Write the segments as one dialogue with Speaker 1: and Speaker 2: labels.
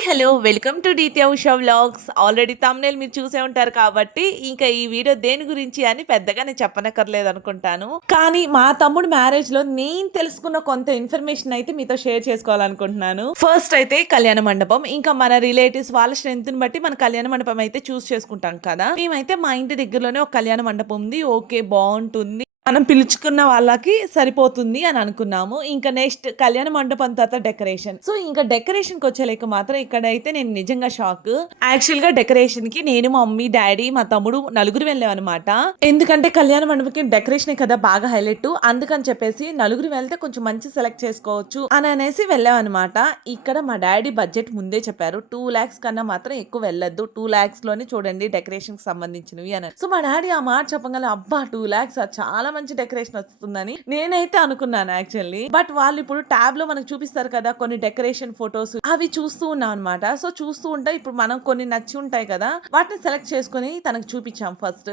Speaker 1: Hi hello welcome to Deethya Usha vlogs. Already thumbnail మీరు చూసే ఉంటారు కాబట్టి ఇంకా ఈ వీడియో దేని గురించి అని పెద్దగా నేను చెప్పనక్కర్లేదు అనుకుంటాను. కానీ మా తమ్ముడు మ్యారేజ్లో నేను తెలుసుకున్న కొంత ఇన్ఫర్మేషన్ అయితే మీతో షేర్ చేసుకోవాలనుకుంటున్నాను. ఫస్ట్ అయితే కళ్యాణ మండపం. ఇంకా మన రిలేటివ్స్ వాళ్ళ స్ట్రెంత్ని బట్టి మన కళ్యాణ మండపం అయితే చూస్ చేసుకుంటాం కదా. మేమైతే మా ఇంటి దగ్గరలోనే ఒక కళ్యాణ మండపం ఉంది. ఓకే బాగుంటుంది. మనం పిలుచుకున్న వాళ్ళకి సరిపోతుంది అని అనుకున్నాము. ఇంకా నెక్స్ట్ కళ్యాణ మండపం తర్వాత డెకరేషన్ సో ఇంకా డెకరేషన్కి వచ్చేలేక మాత్రం ఇక్కడైతే నేను నిజంగా షాక్ యాక్చువల్గా డెకరేషన్కి నేను మా మమ్మీ డాడీ మా తమ్ముడు నలుగురు వెళ్ళాం అనమాట ఎందుకంటే కళ్యాణ మండపంకి డెకరేషన్ కదా బాగా హైలైట్ అందుకని చెప్పేసి నలుగురు వెళ్తే కొంచెం మంచి సెలెక్ట్ చేసుకోవచ్చు అని అనేసి వెళ్ళాం అనమాట ఇక్కడ మా డాడీ బడ్జెట్ ముందే చెప్పారు. టూ లాక్స్ కన్నా మాత్రం ఎక్కువ వెళ్ళొద్దు. టూ లాక్స్లోనే చూడండి డెకరేషన్కి సంబంధించినవి అని. సో మా డాడీ ఆ మాట చెప్పగల అబ్బా టూ లాక్స్ చాలా మంచి డెకరేషన్ వస్తుందని నేనైతే అనుకున్నాను యాక్చువల్లీ. బట్ వాళ్ళు ఇప్పుడు ట్యాబ్లో మనకు చూపిస్తారు కదా కొన్ని డెకరేషన్ ఫొటోస్. అవి చూస్తూ ఉన్నాం అనమాట సో చూస్తూ ఉంటే ఇప్పుడు మనం కొన్ని నచ్చి ఉంటాయి కదా వాటిని సెలెక్ట్ చేసుకొని తనకు చూపించాం ఫస్ట్.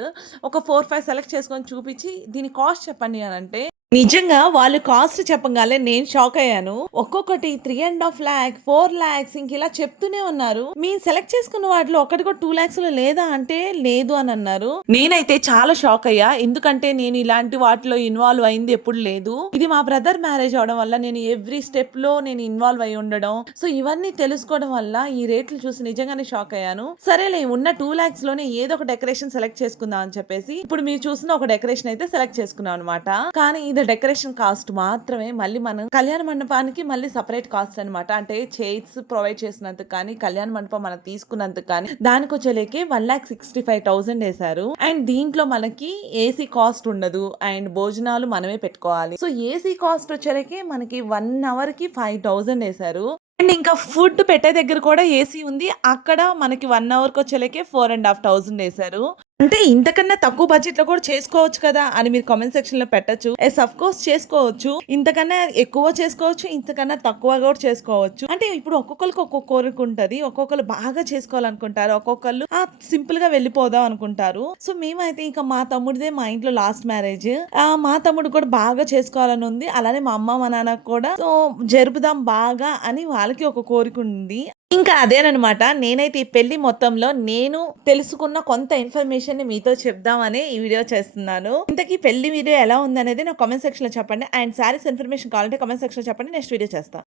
Speaker 1: ఒక ఫోర్ ఫైవ్ సెలెక్ట్ చేసుకొని చూపించి దీని కాస్ట్ చెప్పండి అని అంటే నిజంగా వాళ్ళు కాస్ట్ చెప్పగానే నేను షాక్ అయ్యాను. ఒక్కొక్కటి three and half lakh four lakhs ఇంక ఇలా చెప్తూనే ఉన్నారు. మేము సెలెక్ట్ చేసుకున్న వాటిలో ఒకటి కూడా టూ ల్యాక్స్లో లేదా అంటే లేదు అని అన్నారు. నేనైతే చాలా షాక్ అయ్యా. ఎందుకంటే నేను ఇలాంటి వాటిలో ఇన్వాల్వ్ అయింది ఎప్పుడు లేదు. ఇది మా బ్రదర్ మ్యారేజ్ అవడం వల్ల నేను ఎవ్రీ స్టెప్లో నేను ఇన్వాల్వ్ అయి ఉండడం. సో ఇవన్నీ తెలుసుకోవడం వల్ల ఈ రేట్లు చూసి నిజంగానే షాక్ అయ్యాను. సరేలే ఉన్న టూ ల్యాక్స్లోనే ఏదో ఒక డెకరేషన్ సెలెక్ట్ చేసుకుందాం అని చెప్పేసి ఇప్పుడు మీరు చూసిన ఒక డెకరేషన్ అయితే సెలెక్ట్ చేసుకున్నాం అనమాట కానీ ఇది డెకరేషన్ కాస్ట్ మాత్రమే మళ్ళీ మనం కళ్యాణ మండపానికి మళ్ళీ సపరేట్ కాస్ట్ అన్నమాట. అంటే చైర్స్ ప్రొవైడ్ చేసినంత కానీ కళ్యాణ మండపం మనం తీసుకున్నంత కానీ దానికి వచ్చేలేకే one lakh sixty five thousand వేశారు. అండ్ దీంట్లో మనకి ఏసీ కాస్ట్ ఉండదు. అండ్ భోజనాలు మనమే పెట్టుకోవాలి. సో ఏసీ కాస్ట్ వచ్చేలకి మనకి వన్ అవర్కి ఫైవ్ థౌసండ్ వేశారు. అండ్ ఇంకా ఫుడ్ పెట్టే దగ్గర కూడా ఏసీ ఉంది. అక్కడ మనకి వన్ అవర్కి వచ్చేలకే ఫోర్ అండ్ హాఫ్ థౌసండ్ వేశారు. అంటే ఇంతకన్నా తక్కువ బడ్జెట్లో కూడా చేసుకోవచ్చు కదా అని మీరు కామెంట్ సెక్షన్లో పెట్టచ్చు. ఎస్ అఫ్ కోర్స్ చేసుకోవచ్చు. ఇంతకన్నా ఎక్కువ చేసుకోవచ్చు ఇంతకన్నా తక్కువ కూడా చేసుకోవచ్చు. అంటే ఇప్పుడు ఒక్కొక్కరికి ఒక్కొక్క కోరిక ఉంటది. ఒక్కొక్కరు బాగా చేసుకోవాలనుకుంటారు. ఒక్కొక్కరు ఆ సింపుల్గా వెళ్ళిపోదాం అనుకుంటారు. సో మేమైతే ఇంకా మా తమ్ముడిదే మా ఇంట్లో లాస్ట్ మ్యారేజ్ ఆ మా తమ్ముడు కూడా బాగా చేసుకోవాలని ఉంది. అలానే మా అమ్మ మా నాన్న కూడా. సో జరుపుదాం బాగా అని వాళ్ళకి ఒక కోరిక ఉంది. ఇంకా అదేనమాట నేనైతే ఈ పెళ్ళి మొత్తంలో నేను తెలుసుకున్న కొంత ఇన్ఫర్మేషన్ని మీతో చెప్దామని ఈ వీడియో చేస్తున్నాను. ఇంతకీ పెళ్ళి వీడియో ఎలా ఉందనేది నా కామెంట్ సెక్షన్లో చెప్పండి. అండ్ శారీస్ ఇన్ఫర్మేషన్ కావాలంటే కామెంట్ సెక్షన్లో చెప్పండి. నెక్స్ట్ వీడియో చేస్తాను